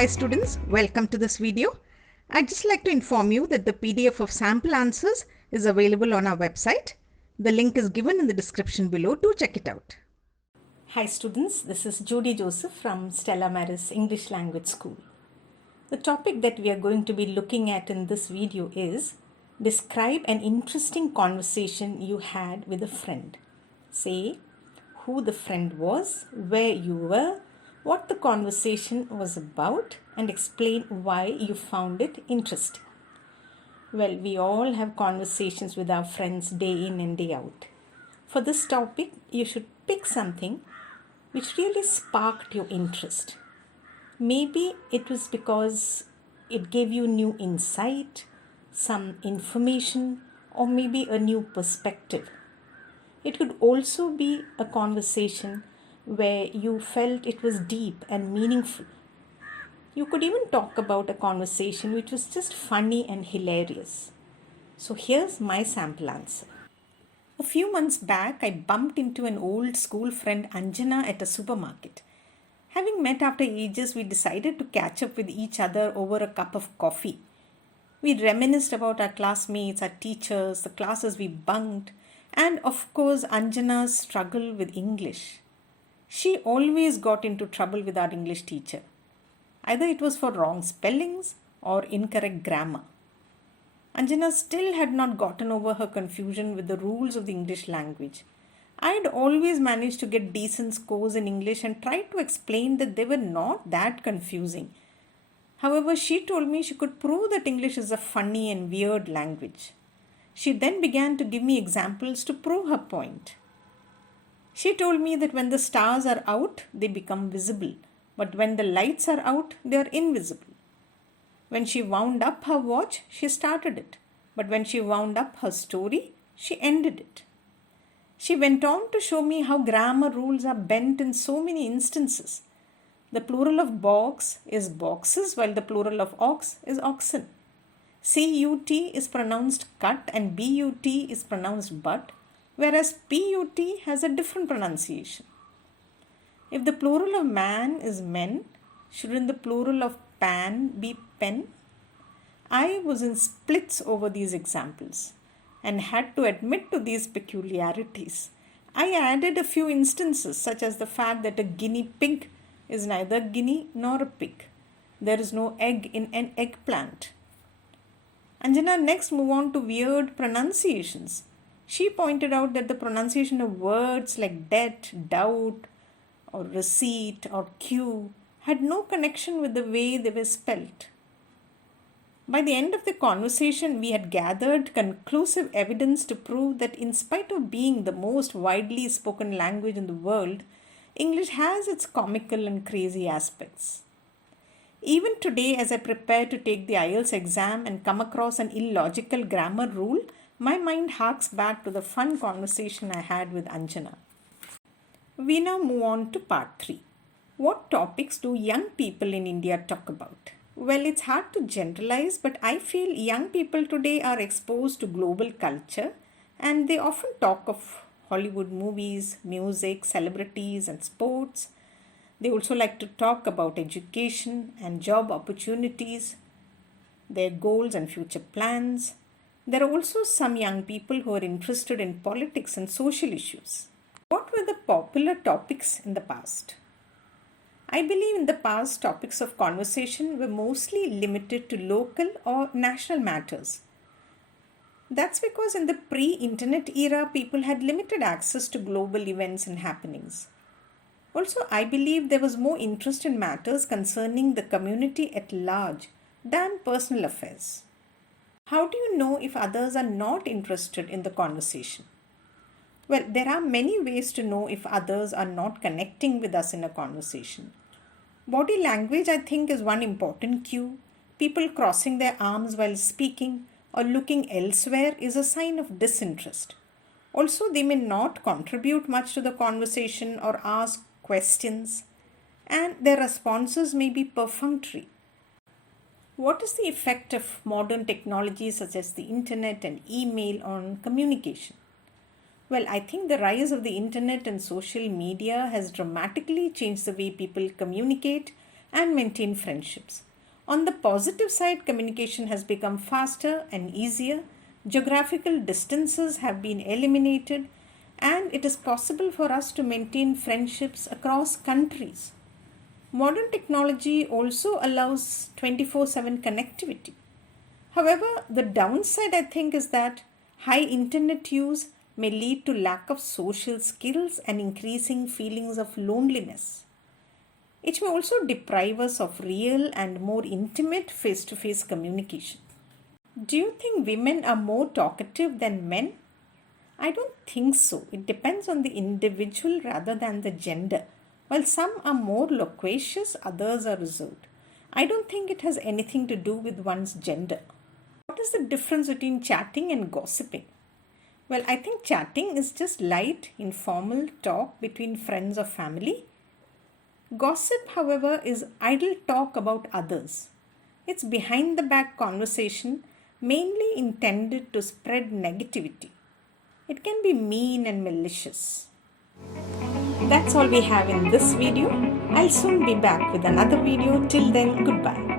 Hi students, welcome to this video. I'd just like to inform you that the PDF of sample answers is available on our website. The link is given in the description below to check it out. Hi students, this is Judy Joseph from Stella Maris English Language School. The topic that we are going to be looking at in this video is describe an interesting conversation you had with a friend. Say who the friend was, where you were, what the conversation was about, and explain why you found it interesting. Well, we all have conversations with our friends day in and day out. For this topic, you should pick something which really sparked your interest. Maybe it was because it gave you new insight, some information, or maybe a new perspective. It could also be a conversation where you felt it was deep and meaningful. You could even talk about a conversation which was just funny and hilarious. So here's my sample answer. A few months back, I bumped into an old school friend Anjana at a supermarket. Having met after ages, we decided to catch up with each other over a cup of coffee. We reminisced about our classmates, our teachers, the classes we bunked, and of course Anjana's struggle with English. She always got into trouble with our English teacher. Either it was for wrong spellings or incorrect grammar. Anjana still had not gotten over her confusion with the rules of the English language. I had always managed to get decent scores in English and tried to explain that they were not that confusing. However, she told me she could prove that English is a funny and weird language. She then began to give me examples to prove her point. She told me that when the stars are out, they become visible, but when the lights are out, they are invisible. When she wound up her watch, she started it, but when she wound up her story, she ended it. She went on to show me how grammar rules are bent in so many instances. The plural of box is boxes, while the plural of ox is oxen. CUT is pronounced cut and BUT is pronounced but, whereas PUT has a different pronunciation. If the plural of man is men, shouldn't the plural of pan be pen? I was in splits over these examples and had to admit to these peculiarities. I added a few instances such as the fact that a guinea pig is neither guinea nor a pig. There is no egg in an eggplant. Anjana next moved on to weird pronunciations. She pointed out that the pronunciation of words like debt, doubt, or receipt, or queue had no connection with the way they were spelt. By the end of the conversation, we had gathered conclusive evidence to prove that in spite of being the most widely spoken language in the world, English has its comical and crazy aspects. Even today, as I prepare to take the IELTS exam and come across an illogical grammar rule, my mind harks back to the fun conversation I had with Anjana. We now move on to part 3. What topics do young people in India talk about? Well, it's hard to generalize, but I feel young people today are exposed to global culture and they often talk of Hollywood movies, music, celebrities, and sports. They also like to talk about education and job opportunities, their goals and future plans. There are also some young people who are interested in politics and social issues. What were the popular topics in the past? I believe in the past, topics of conversation were mostly limited to local or national matters. That's because in the pre-internet era, people had limited access to global events and happenings. Also, I believe there was more interest in matters concerning the community at large than personal affairs. How do you know if others are not interested in the conversation? Well, there are many ways to know if others are not connecting with us in a conversation. Body language, I think, is one important cue. People crossing their arms while speaking or looking elsewhere is a sign of disinterest. Also, they may not contribute much to the conversation or ask questions, and their responses may be perfunctory. What is the effect of modern technology such as the internet and email on communication? Well, I think the rise of the internet and social media has dramatically changed the way people communicate and maintain friendships. On the positive side, communication has become faster and easier, geographical distances have been eliminated, and it is possible for us to maintain friendships across countries. Modern technology also allows 24/7 connectivity. However, the downside I think is that high internet use may lead to lack of social skills and increasing feelings of loneliness. It may also deprive us of real and more intimate face to face communication. Do you think women are more talkative than men? I don't think so. It depends on the individual rather than the gender. While some are more loquacious, others are reserved. I don't think it has anything to do with one's gender. What is the difference between chatting and gossiping? Well, I think chatting is just light, informal talk between friends or family. Gossip, however, is idle talk about others. It's behind the back conversation mainly intended to spread negativity. It can be mean and malicious. That's all we have in this video. I'll soon be back with another video. Till then, goodbye.